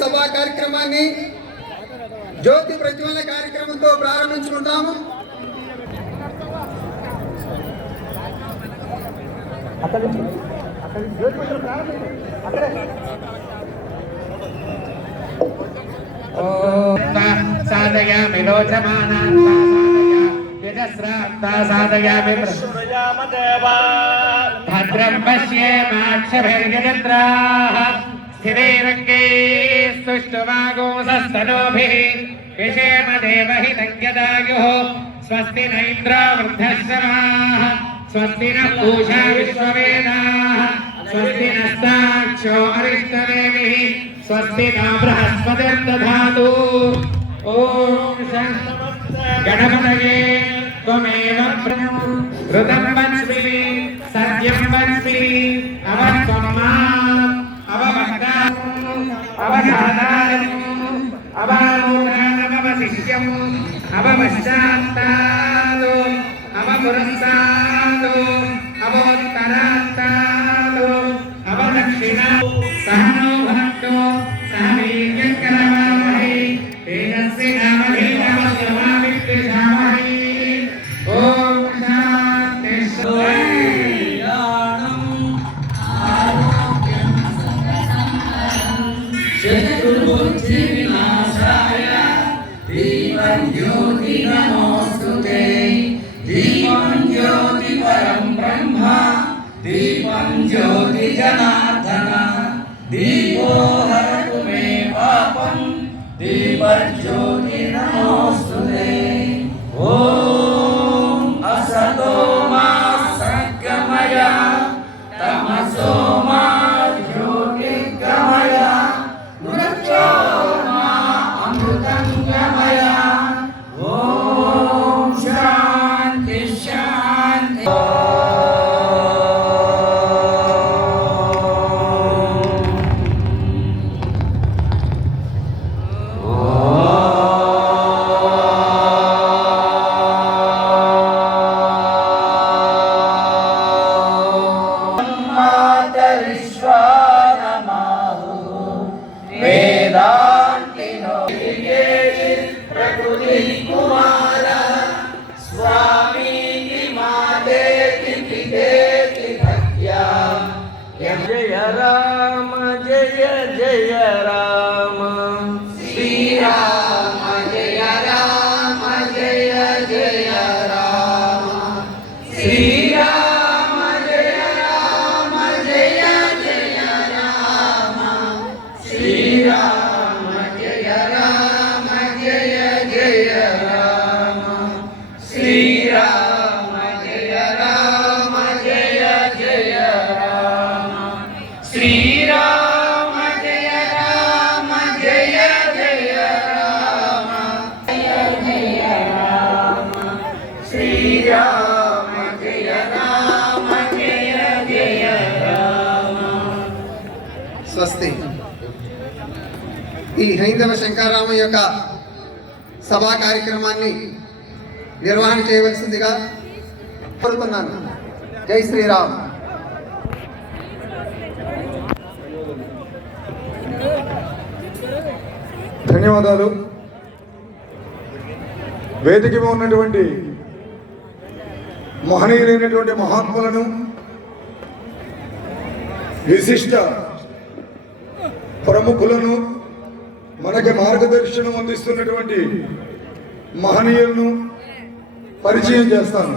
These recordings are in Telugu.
సభా కార్యక్రమాన్ని జ్యోతి ప్రజ్వలన కార్యక్రమంతో ప్రారంభించుకుంటాము. సాధయామి లోచమానాం సాధయామి భద్రం పశ్యేమాక్షభిర్యజత్రాః స్థిరైరంగైः స్తుష్టువాగోసస్తనూభిः విషేమ దేవహిतं యదాయుः స్వస్తి న ఇంద్రో వృద్ధశ్రవాः స్వస్తి నః పూషా విశ్వవేదాः స్వస్తి నస్తాక్షో అరిష్టనేమిः స్వస్తి న బృహస్పతిర్దధాతు. ఓం గణపతయే త్వమేవ ఋతం వన్స్మి సత్యం వన్స్మి అవత్వం మాం అవభక్తాం అవధాతారం అవమూఢమవశిష్యం అవపశ్చాత్తాదో అవపురస్సాదో అవోత్తరాత్తాదో అవదక్షిణా సహనో భక్తో సహ వీర్యం కరవావహై తేజస్వినామధీనామస్యమావిద్విషావహై. ఓం శాంతి చతుర్బుద్ధి వినాశాయ దీపం జ్యోతి నమోస్తుతే. దీపం జ్యోతి పరం బ్రహ్మ దీపం జ్యోతి జనార్దన దీపో హరతు మే పాపం దీపజ్యోతి నమోస్తుతే. ఓం అసతో మా సద్గమయ తమసో మా జ్యోతిర్గమయ మృత్యోర్మా అమృతంగమయ. ఓం శాంతి శాంతి. జయ రామ జయ జయ రామ శ్రీరామ జయ రామ జయ జయ రామ శ్రీరామ జయ రామ జయ జయ రామ శ్రీరామ జయ రామ జయ జయ రామ శ్రీరామ జయ రామ జయ జయ రామ శ్రీరామ జయ రామ జయ జయ రామ జయ జయ రామ శ్రీరామ జయ రామ జయ జయ రామ. స్వస్తి. ఈ హైందవ శంకరరామ యొక్క సభా కార్యక్రమాన్ని నిర్వహణ చేయవలసిందిగా కోరుతున్నాను. జై శ్రీరామ్. ధన్యవాదాలు. వేదిక మీద ఉన్నటువంటి మహనీయులైనటువంటి మహాత్ములను, విశిష్ట ప్రముఖులను, మనకి మార్గదర్శనం అందిస్తున్నటువంటి మహనీయులను పరిచయం చేస్తాను.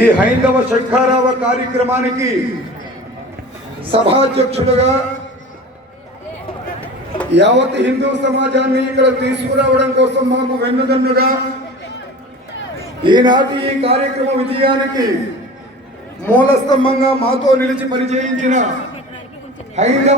ఈ హైందవ శంఖారావ కార్యక్రమానికి సభాధ్యక్షులుగా యావత్ హిందూ సమాజాన్ని ఇక్కడ తీసుకురావడం కోసం మాకు వెన్నుదన్నుగా ఈనాటి ఈ కార్యక్రమ విజయానికి మూలస్తంభంగా మాతో నిలిచి పనిచేయించిన హైందవ